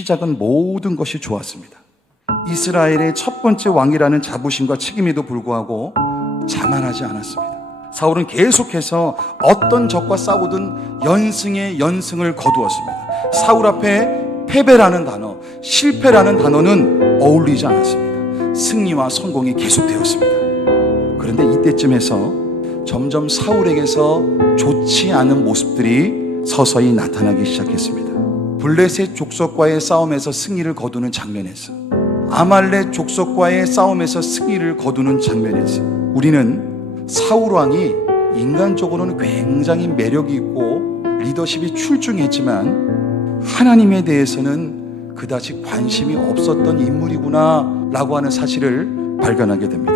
시작은 모든 것이 좋았습니다. 이스라엘의 첫 번째 왕이라는 자부심과 책임에도 불구하고 자만하지 않았습니다. 사울은 계속해서 어떤 적과 싸우든 연승에 연승을 거두었습니다. 사울 앞에 패배라는 단어, 실패라는 단어는 어울리지 않았습니다. 승리와 성공이 계속되었습니다. 그런데 이때쯤에서 점점 사울에게서 좋지 않은 모습들이 서서히 나타나기 시작했습니다. 블레셋 족속과의 싸움에서 승리를 거두는 장면에서, 아말렉 족속과의 싸움에서 승리를 거두는 장면에서 우리는 사울 왕이 인간적으로는 굉장히 매력이 있고 리더십이 출중했지만 하나님에 대해서는 그다지 관심이 없었던 인물이구나 라고 하는 사실을 발견하게 됩니다.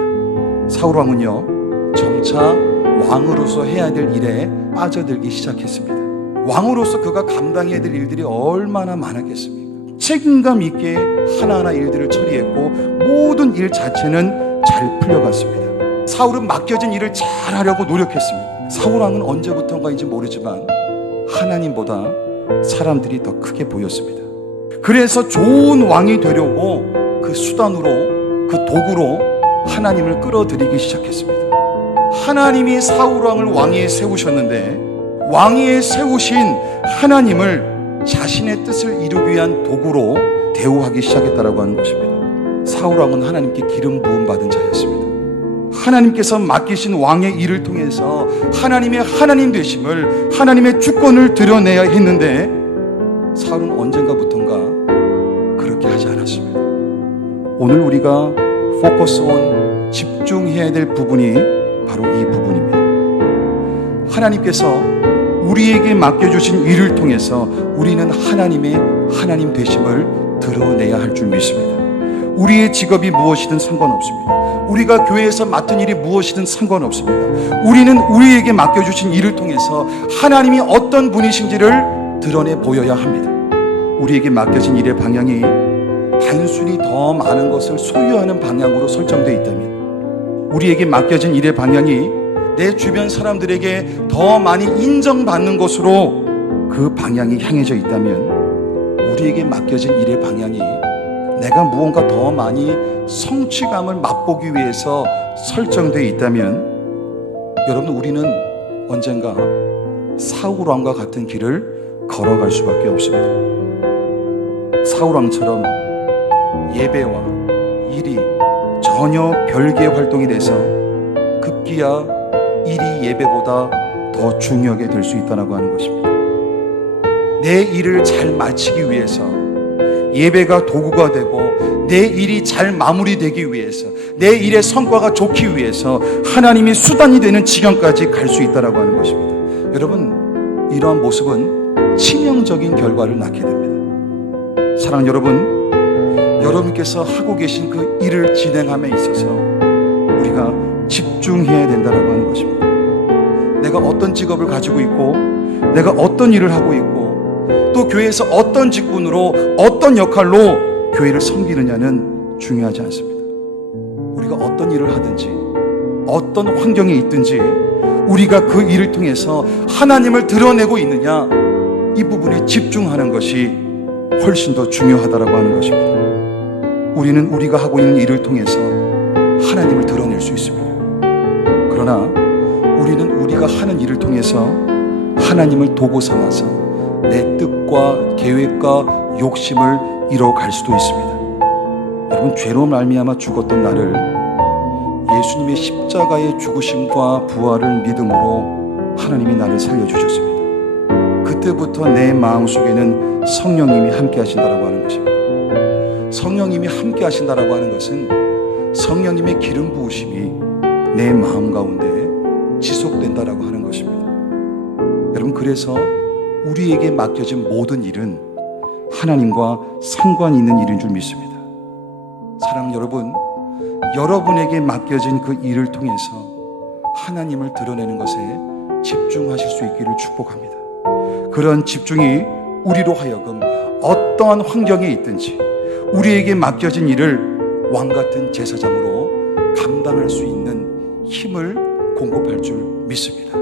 사울 왕은요, 점차 왕으로서 해야 될 일에 빠져들기 시작했습니다. 왕으로서 그가 감당해야 될 일들이 얼마나 많았겠습니까? 책임감 있게 하나하나 일들을 처리했고 모든 일 자체는 잘 풀려갔습니다. 사울은 맡겨진 일을 잘하려고 노력했습니다. 사울 왕은 언제부턴가인지 모르지만 하나님보다 사람들이 더 크게 보였습니다. 그래서 좋은 왕이 되려고 그 수단으로, 그 도구로 하나님을 끌어들이기 시작했습니다. 하나님이 사울 왕을 왕위에 세우셨는데 왕위에 세우신 하나님을 자신의 뜻을 이루기 위한 도구로 대우하기 시작했다라고 하는 것입니다. 사울 왕은 하나님께 기름 부음 받은 자였습니다. 하나님께서 맡기신 왕의 일을 통해서 하나님의 하나님 되심을, 하나님의 주권을 드러내야 했는데 사울은 언젠가부턴가 그렇게 하지 않았습니다. 오늘 우리가 포커스 온 집중해야 될 부분이 바로 이 부분입니다. 하나님께서 우리에게 맡겨주신 일을 통해서 우리는 하나님의 하나님 되심을 드러내야 할 줄 믿습니다. 우리의 직업이 무엇이든 상관없습니다. 우리가 교회에서 맡은 일이 무엇이든 상관없습니다. 우리는 우리에게 맡겨주신 일을 통해서 하나님이 어떤 분이신지를 드러내 보여야 합니다. 우리에게 맡겨진 일의 방향이 단순히 더 많은 것을 소유하는 방향으로 설정되어 있다면, 우리에게 맡겨진 일의 방향이 내 주변 사람들에게 더 많이 인정받는 것으로 그 방향이 향해져 있다면, 우리에게 맡겨진 일의 방향이 내가 무언가 더 많이 성취감을 맛보기 위해서 설정되어 있다면, 여러분, 우리는 언젠가 사울 왕과 같은 길을 걸어갈 수밖에 없습니다. 사울 왕처럼 예배와 일이 전혀 별개의 활동이 돼서 급기야 일이 예배보다 더 중요하게 될 수 있다고 하는 것입니다. 내 일을 잘 마치기 위해서 예배가 도구가 되고, 내 일이 잘 마무리되기 위해서, 내 일의 성과가 좋기 위해서 하나님이 수단이 되는 지경까지 갈 수 있다고 하는 것입니다. 여러분, 이러한 모습은 치명적인 결과를 낳게 됩니다. 사랑하는 여러분, 여러분께서 하고 계신 그 일을 진행함에 있어서 우리가 집중해야 된다고 하는 것입니다. 내가 어떤 직업을 가지고 있고, 내가 어떤 일을 하고 있고, 또 교회에서 어떤 직분으로, 어떤 역할로 교회를 섬기느냐는 중요하지 않습니다. 우리가 어떤 일을 하든지, 어떤 환경에 있든지 우리가 그 일을 통해서 하나님을 드러내고 있느냐, 이 부분에 집중하는 것이 훨씬 더 중요하다고 하는 것입니다. 우리는 우리가 하고 있는 일을 통해서 하나님을 드러낼 수 있습니다. 그러나 우리는 우리가 하는 일을 통해서 하나님을 도구 삼아서 내 뜻과 계획과 욕심을 이뤄갈 수도 있습니다. 여러분, 죄로 말미암아 죽었던 나를 예수님의 십자가의 죽으심과 부활을 믿음으로 하나님이 나를 살려주셨습니다. 그때부터 내 마음속에는 성령님이 함께 하신다고 하는 것입니다. 성령님이 함께 하신다고 하는 것은 성령님의 기름 부으심이 내 마음 가운데 지속된다고 하는 것입니다. 여러분, 그래서 우리에게 맡겨진 모든 일은 하나님과 상관이 있는 일인 줄 믿습니다. 사랑하는 여러분, 여러분에게 맡겨진 그 일을 통해서 하나님을 드러내는 것에 집중하실 수 있기를 축복합니다. 그런 집중이 우리로 하여금 어떠한 환경에 있든지 우리에게 맡겨진 일을 왕같은 제사장으로 감당할 수 있는 힘을 공급할 줄 믿습니다.